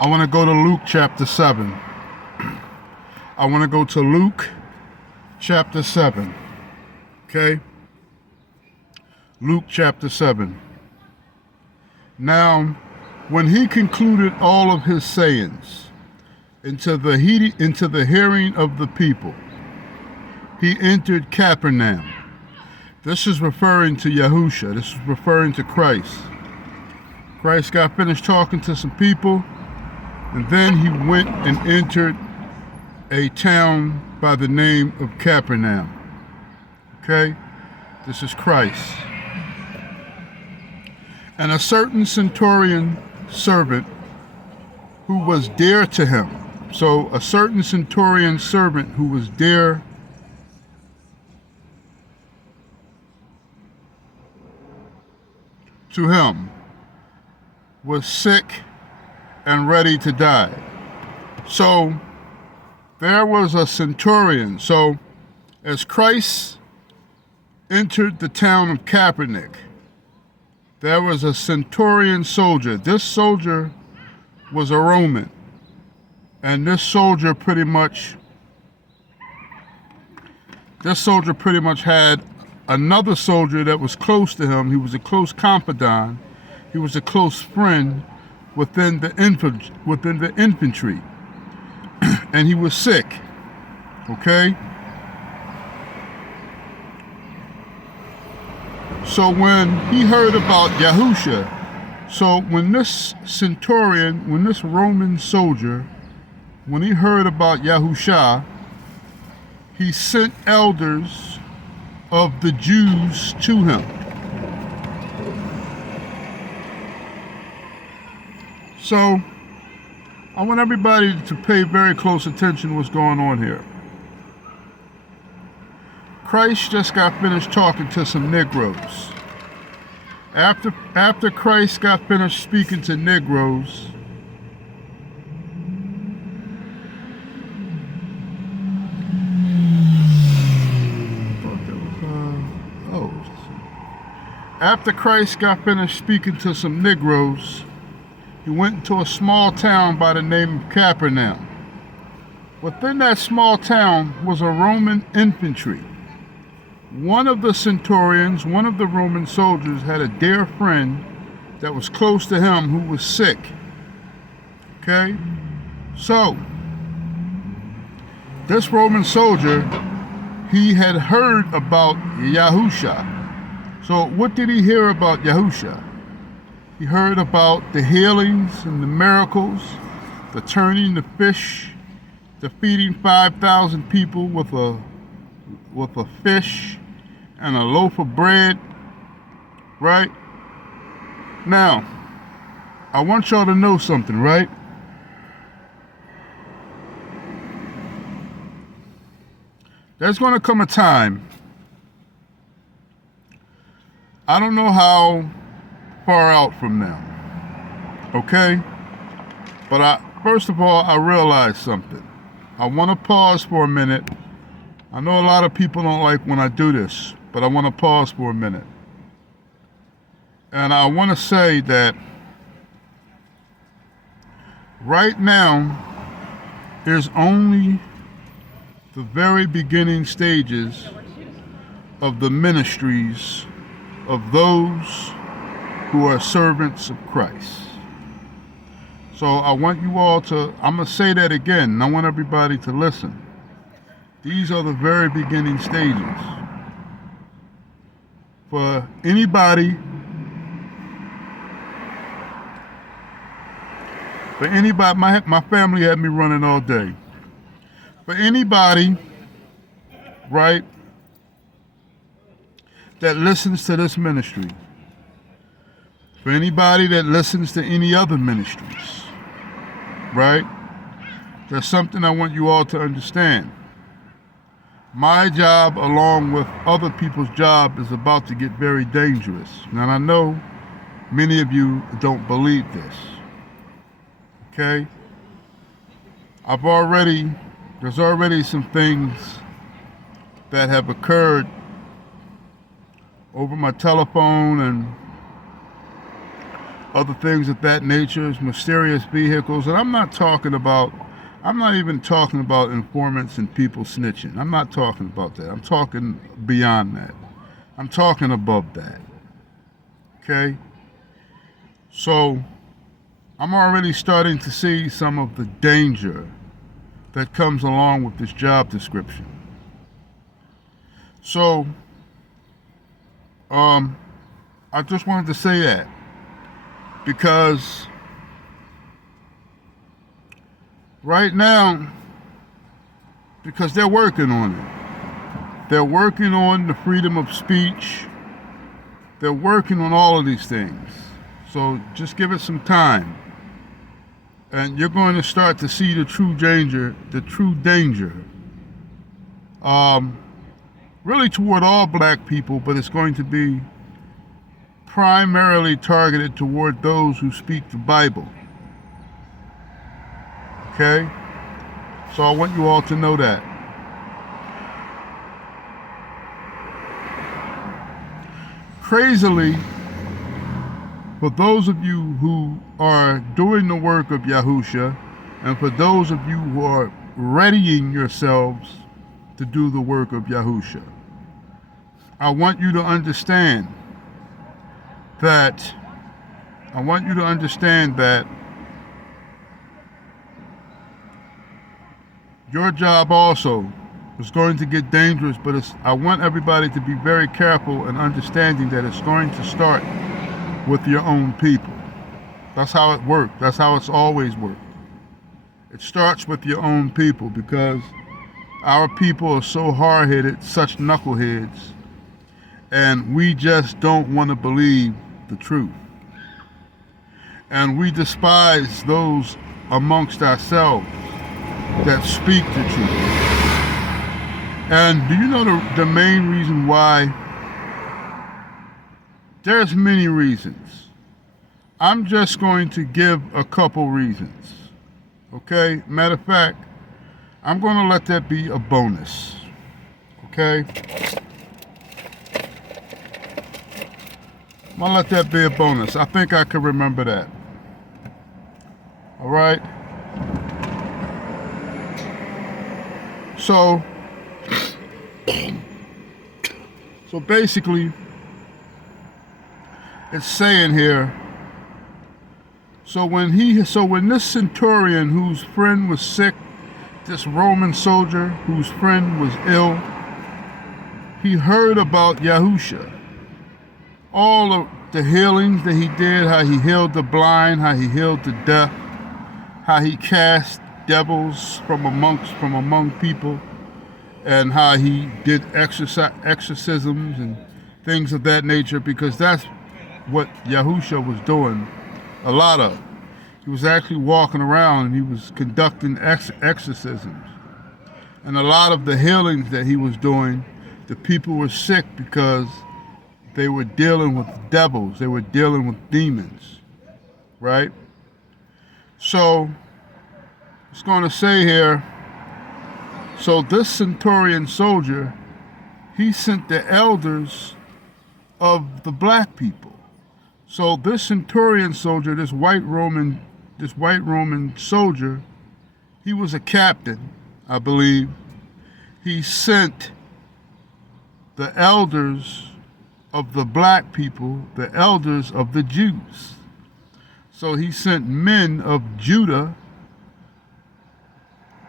I want to go to Luke chapter 7. I want to go to Luke chapter 7. Okay? Luke chapter 7. Now, when he concluded all of his sayings into the hearing of the people, he entered Capernaum. This is referring to Yahusha. This is referring to Christ. Christ got finished talking to some people, and then he went and entered a town by the name of Capernaum. Okay? This is Christ. And a certain centurion servant who was dear to him. So a certain centurion servant who was dear to him was sick and ready to die. So there was a centurion. So as Christ entered the town of Capernaum, there was a centurion soldier. This soldier was a Roman. And this soldier pretty much had another soldier that was close to him. He was a close confidant. He was a close friend within the infantry. And he was sick. Okay? So when he heard about Yahusha, so when this centurion, when this Roman soldier, when he heard about Yahusha, he sent elders of the Jews to him. So I want everybody to pay very close attention to what's going on here. Christ just got finished talking to some Negroes. After Christ got finished speaking to Negroes, after Christ got finished speaking to some Negroes, he went into a small town by the name of Capernaum. Within that small town was a Roman infantry. One of the centurions, one of the Roman soldiers, had a dear friend that was close to him who was sick. Okay? So, this Roman soldier, he had heard about Yahusha. So, what did he hear about Yahusha? He heard about the healings and the miracles, the turning the fish, the feeding 5,000 people with a fish and a loaf of bread, right? Now, I want y'all to know something, right? There's going to come a time, I don't know how far out from now, okay? But first of all, I realized something. I want to pause for a minute. I know a lot of people don't like when I do this, but I want to pause for a minute. And I want to say that right now is only the very beginning stages of the ministries of those who are servants of Christ. So I want you all to, I'm going to say that again, and I want everybody to listen. These are the very beginning stages. For anybody, my family had me running all day. For anybody, right, that listens to this ministry, for anybody that listens to any other ministries, right, there's something I want you all to understand. My job, along with other people's job, is about to get very dangerous. And I know many of you don't believe this. Okay? There's already some things that have occurred over my telephone and other things of that nature, mysterious vehicles. And I'm not even talking about informants and people snitching. I'm not talking about that. I'm talking beyond that. I'm talking above that. Okay? So I'm already starting to see some of the danger that comes along with this job description. So, I just wanted to say that because right now, because they're working on it. They're working on the freedom of speech. They're working on all of these things. So just give it some time. And you're going to start to see the true danger, really toward all black people, but it's going to be primarily targeted toward those who speak the Bible. Okay? So I want you all to know that. Crazily, for those of you who are doing the work of Yahusha, and for those of you who are readying yourselves to do the work of Yahusha, I want you to understand that your job also is going to get dangerous, but I want everybody to be very careful and understanding that it's going to start with your own people. That's how it worked. That's how it's always worked. It starts with your own people because our people are so hard-headed, such knuckleheads, and we just don't want to believe the truth. And we despise those amongst ourselves that speak the truth. And do you know the main reason why? There's many reasons. I'm just going to give a couple reasons. Okay? Matter of fact, I'm going to let that be a bonus. Okay? I'm going to let that be a bonus. I think I can remember that. All right? So basically, it's saying here, so when this centurion whose friend was sick, this Roman soldier whose friend was ill, he heard about Yahusha. All of the healings that he did, how he healed the blind, how he healed the deaf, how he cast devils from among people, and how he did exorcisms and things of that nature, because that's what Yahusha was doing a lot of. He was actually walking around and he was conducting exorcisms. And a lot of the healings that he was doing, the people were sick because they were dealing with devils. They were dealing with demons, right? So it's going to say here, so this centurion soldier, he sent the elders of the black people. So this centurion soldier, this white Roman soldier, he was a captain, I believe. He sent the elders of the black people, the elders of the Jews. So he sent men of Judah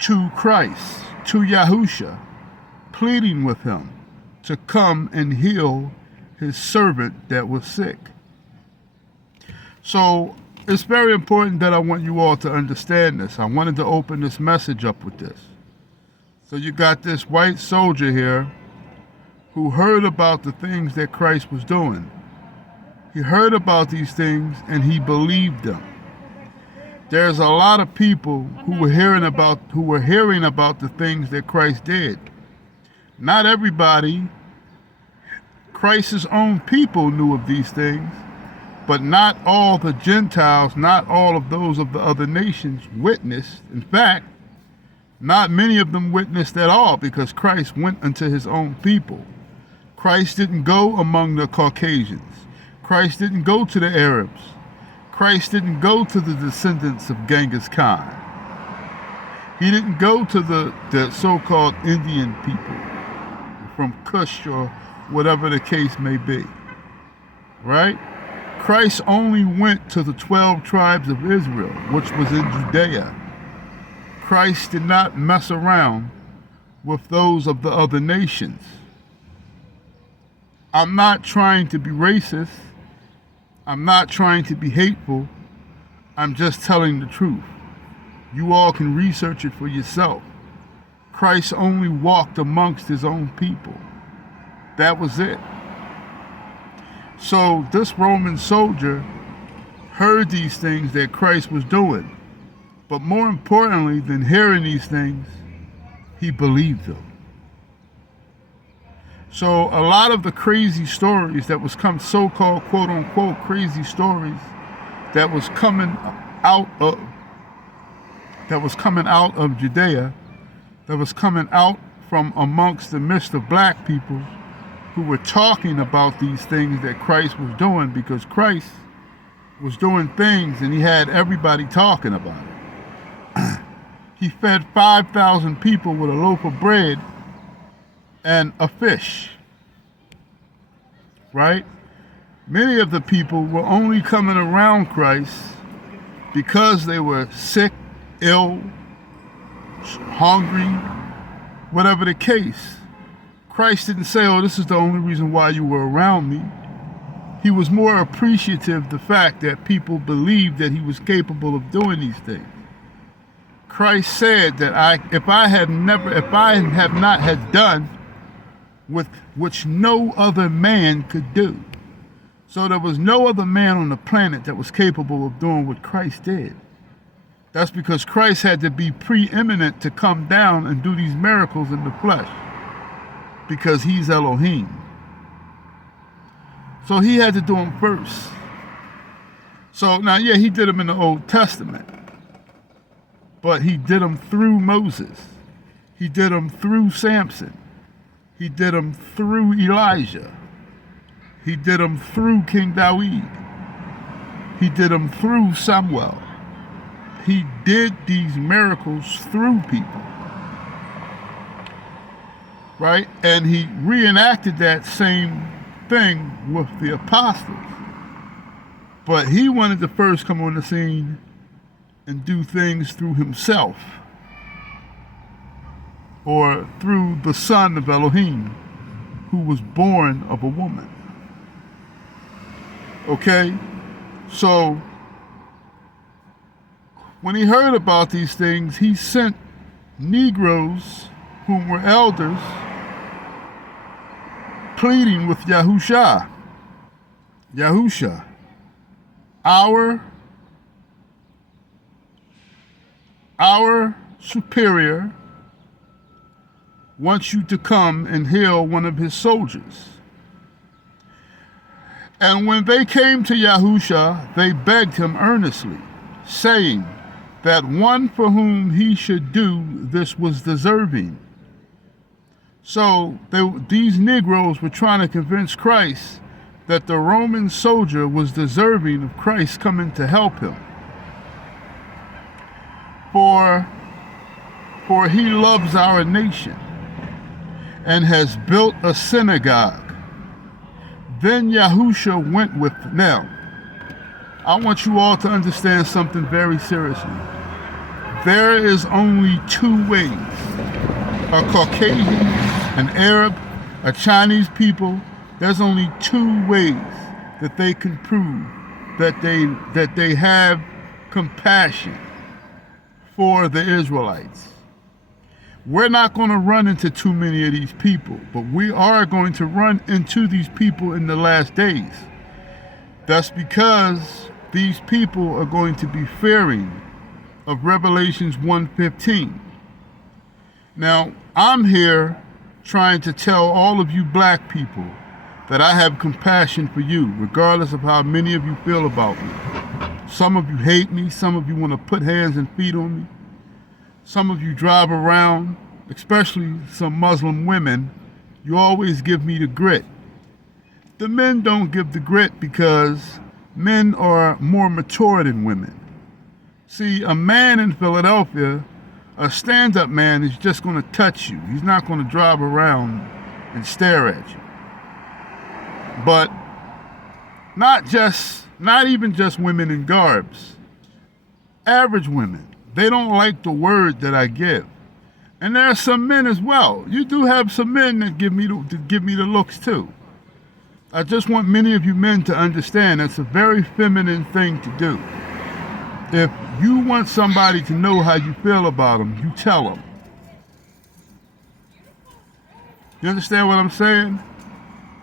to Christ, to Yahusha, pleading with him to come and heal his servant that was sick. So it's very important that I want you all to understand this. I wanted to open this message up with this. So you got this white soldier here who heard about the things that Christ was doing. He heard about these things and he believed them. There's a lot of people who were hearing about the things that Christ did. Not everybody, Christ's own people knew of these things, but not all the Gentiles, not all of those of the other nations witnessed. In fact, not many of them witnessed at all, because Christ went unto his own people. Christ didn't go among the Caucasians. Christ didn't go to the Arabs. Christ didn't go to the descendants of Genghis Khan. He didn't go to the so-called Indian people from Kush or whatever the case may be, right? Christ only went to the 12 tribes of Israel, which was in Judea. Christ did not mess around with those of the other nations. I'm not trying to be racist. I'm not trying to be hateful. I'm just telling the truth. You all can research it for yourself. Christ only walked amongst his own people. That was it. So this Roman soldier heard these things that Christ was doing. But more importantly than hearing these things, he believed them. So a lot of the crazy stories that was so-called quote unquote crazy stories that was coming out of Judea, that was coming out from amongst the midst of black people who were talking about these things that Christ was doing, because Christ was doing things and he had everybody talking about it. He fed 5,000 people with a loaf of bread and a fish, right? Many of the people were only coming around Christ because they were sick, ill, hungry, whatever the case. Christ didn't say, oh, this is the only reason why you were around me. He was more appreciative of the fact that people believed that he was capable of doing these things. Christ said that if I have not had done with which no other man could do. So there was no other man on the planet that was capable of doing what Christ did. That's because Christ had to be preeminent to come down and do these miracles in the flesh, because he's Elohim. So he had to do them first. So now, yeah, he did them in the Old Testament, but he did them through Moses. He did them through Samson. He did them through Elijah. He did them through King David. He did them through Samuel. He did these miracles through people, right? And he reenacted that same thing with the apostles. But he wanted to first come on the scene and do things through himself, or through the son of Elohim, who was born of a woman. Okay? So, when he heard about these things, he sent Negroes, whom were elders, pleading with Yahusha, our superior wants you to come and heal one of his soldiers. And when they came to Yahusha, they begged him earnestly, saying that one for whom he should do this was deserving. So these Negroes were trying to convince Christ that the Roman soldier was deserving of Christ coming to help him. For he loves our nation and has built a synagogue. Then Yahusha went with. Now, I want you all to understand something very seriously. There is only two ways. A Caucasian, an Arab, a Chinese people, there's only two ways that they can prove that they have compassion for the Israelites. We're not going to run into too many of these people, but we are going to run into these people in the last days. That's because these people are going to be fearing of Revelations 1:15. Now, I'm here trying to tell all of you black people that I have compassion for you, regardless of how many of you feel about me. Some of you hate me, some of you want to put hands and feet on me. Some of you drive around, especially some Muslim women, you always give me the grit. The men don't give the grit because men are more mature than women. See, a man in Philadelphia, a stand-up man, is just going to touch you. He's not going to drive around and stare at you. But not even just women in garbs. Average women, they don't like the word that I give. And there are some men as well. You do have some men that give me the looks too. I just want many of you men to understand that's a very feminine thing to do. If you want somebody to know how you feel about them, you tell them. You understand what I'm saying?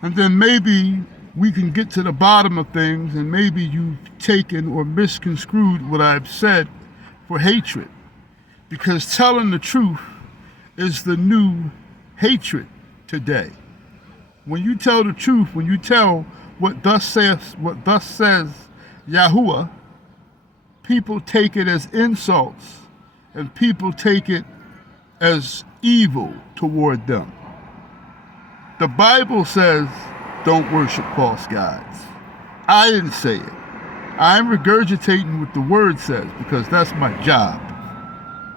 And then maybe we can get to the bottom of things, and maybe you've taken or misconstrued what I've said for hatred. Because telling the truth is the new hatred today. When you tell the truth, when you tell what thus says Yahuwah, people take it as insults, and people take it as evil toward them. The Bible says, don't worship false gods. I didn't say it. I'm regurgitating what the word says because that's my job.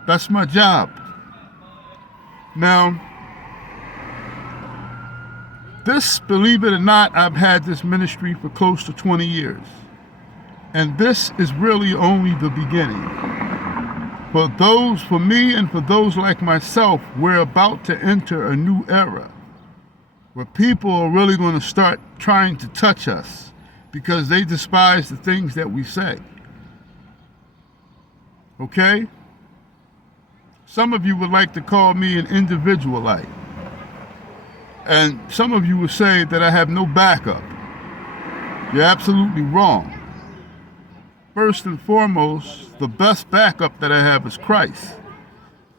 That's my job. Now, this, believe it or not, I've had this ministry for close to 20 years. And this is really only the beginning. For me and for those like myself, we're about to enter a new era where people are really going to start trying to touch us because they despise the things that we say. Okay? Some of you would like to call me an individualite. And some of you would say that I have no backup. You're absolutely wrong. First and foremost, the best backup that I have is Christ.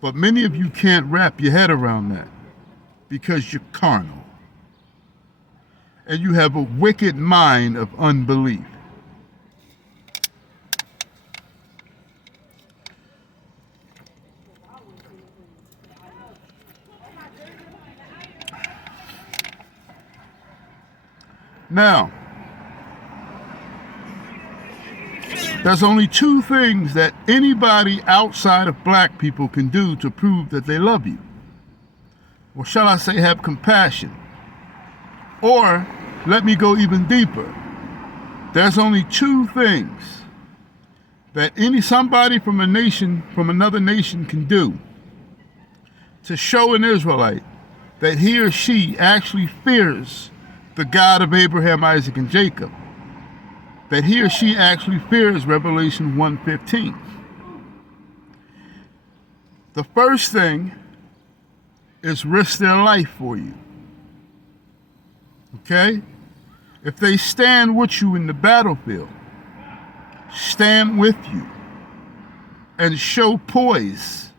But many of you can't wrap your head around that because you're carnal. And you have a wicked mind of unbelief. Now, there's only two things that anybody outside of black people can do to prove that they love you. Or shall I say have compassion? Or let me go even deeper. There's only two things that somebody from another nation can do to show an Israelite that he or she actually fears the God of Abraham, Isaac, and Jacob. That he or she actually fears Revelation 1:15. The first thing is risk their life for you. Okay? If they stand with you in the battlefield, stand with you and show poise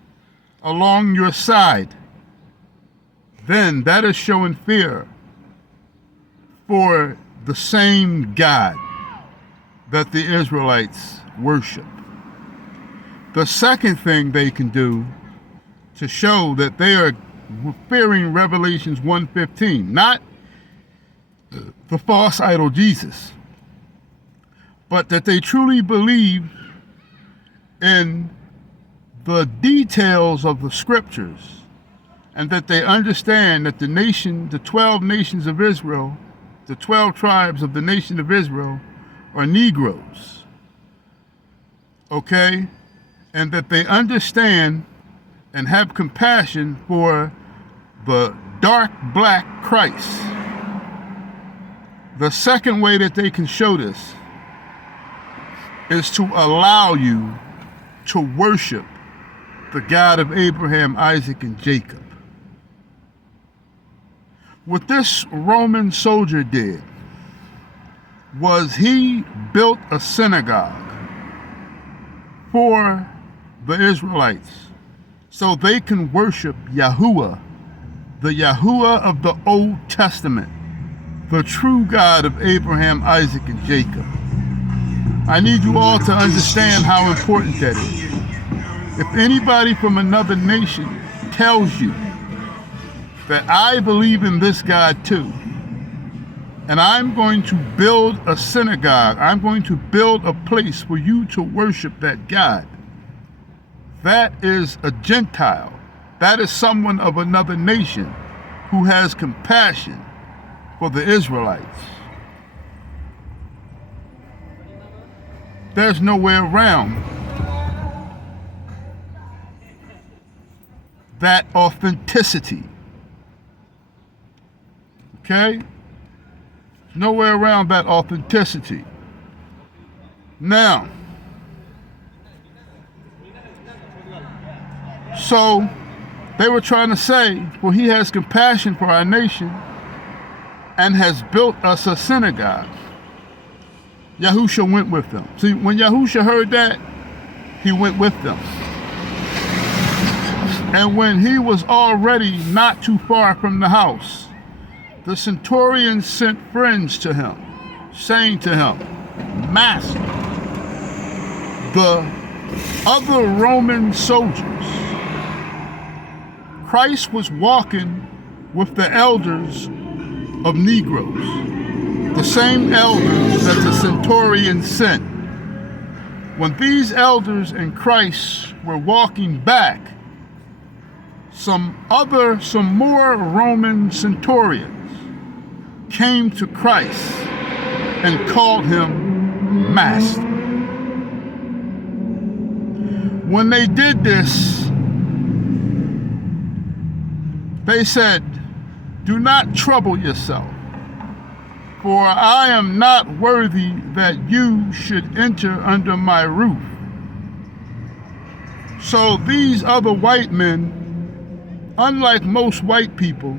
along your side, then that is showing fear for the same God that the Israelites worship. The second thing they can do to show that they are fearing Revelations 1:15, not the false idol Jesus, but that they truly believe in the details of the scriptures, and that they understand that the 12 nations of Israel, the 12 tribes of the nation of Israel, are Negroes, okay? And that they understand and have compassion for the dark black Christ. The second way that they can show this is to allow you to worship the God of Abraham, Isaac, and Jacob. What this Roman soldier did was he built a synagogue for the Israelites so they can worship Yahuwah, the Yahuwah of the Old Testament, the true God of Abraham, Isaac, and Jacob. I need you all to understand how important that is. If anybody from another nation tells you that I believe in this God too, and I'm going to build a synagogue. I'm going to build a place for you to worship that God. That is a Gentile. That is someone of another nation who has compassion for the Israelites. There's no way around that authenticity. Okay? No way around that authenticity. Now, so they were trying to say, well, he has compassion for our nation and has built us a synagogue. Yahusha went with them. See, when Yahusha heard that, he went with them. And when he was already not too far from the house, the centurion sent friends to him, saying to him, Master, the other Roman soldiers, Christ was walking with the elders of Negroes, the same elders that the centurion sent. When these elders and Christ were walking back, some more Roman centurions came to Christ and called him Master. When they did this, they said, do not trouble yourself, for I am not worthy that you should enter under my roof. So these other white men, unlike most white people,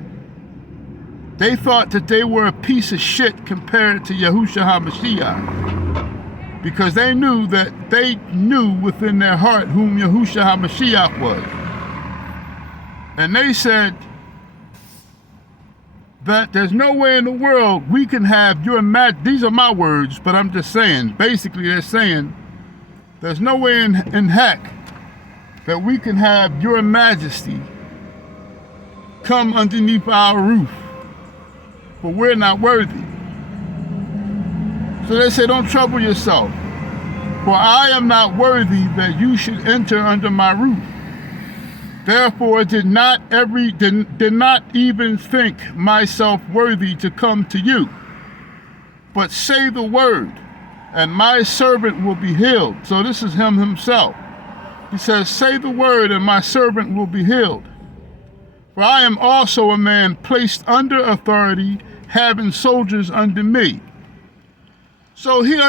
they thought that they were a piece of shit compared to Yahushua HaMashiach, because they knew within their heart whom Yahushua HaMashiach was. And they said that there's no way in the world we can have your these are my words, but I'm just saying, basically they're saying, there's no way in heck that we can have your majesty come underneath our roof, for we're not worthy. So they say, don't trouble yourself, for I am not worthy that you should enter under my roof. Therefore did not even think myself worthy to come to you. But say the word, and my servant will be healed. So this is him himself. He says, say the word, and my servant will be healed. For I am also a man placed under authority, having soldiers under me. So he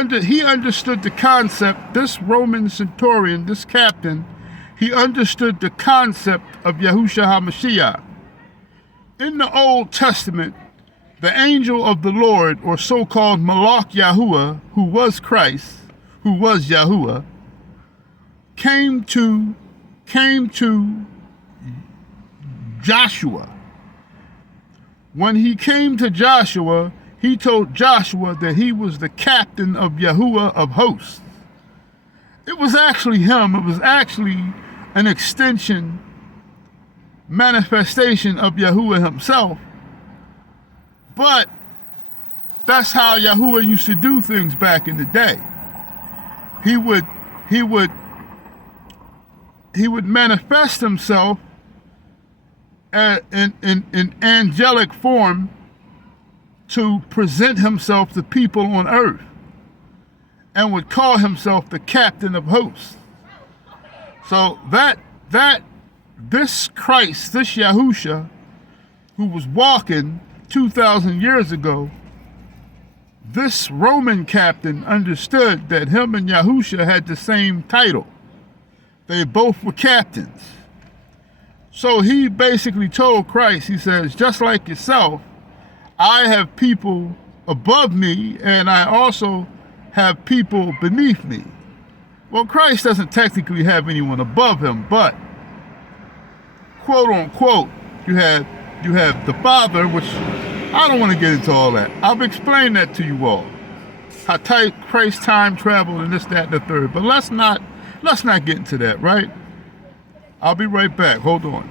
understood the concept. This Roman centurion, this captain, he understood the concept of Yahushua HaMashiach. In the Old Testament, the angel of the Lord, or so-called Malach Yahuwah, who was Christ, who was Yahuwah, came to Joshua. When he came to Joshua, he told Joshua that he was the captain of Yahuwah of hosts. It was actually him. It was actually an extension, manifestation of Yahuwah himself. But that's how Yahuwah used to do things back in the day. He would manifest himself in angelic form to present himself to people on earth, and would call himself the captain of hosts. So this Christ, this Yahusha, who was walking 2,000 years ago, this Roman captain understood that him and Yahusha had the same title. They both were captains. So he basically told Christ, he says, just like yourself, I have people above me, and I also have people beneath me. Well, Christ doesn't technically have anyone above him, but quote unquote, you have the Father, which I don't want to get into all that. I've explained that to you all. How tight Christ time traveled and this, that, and the third. But let's not get into that, right? I'll be right back. Hold on.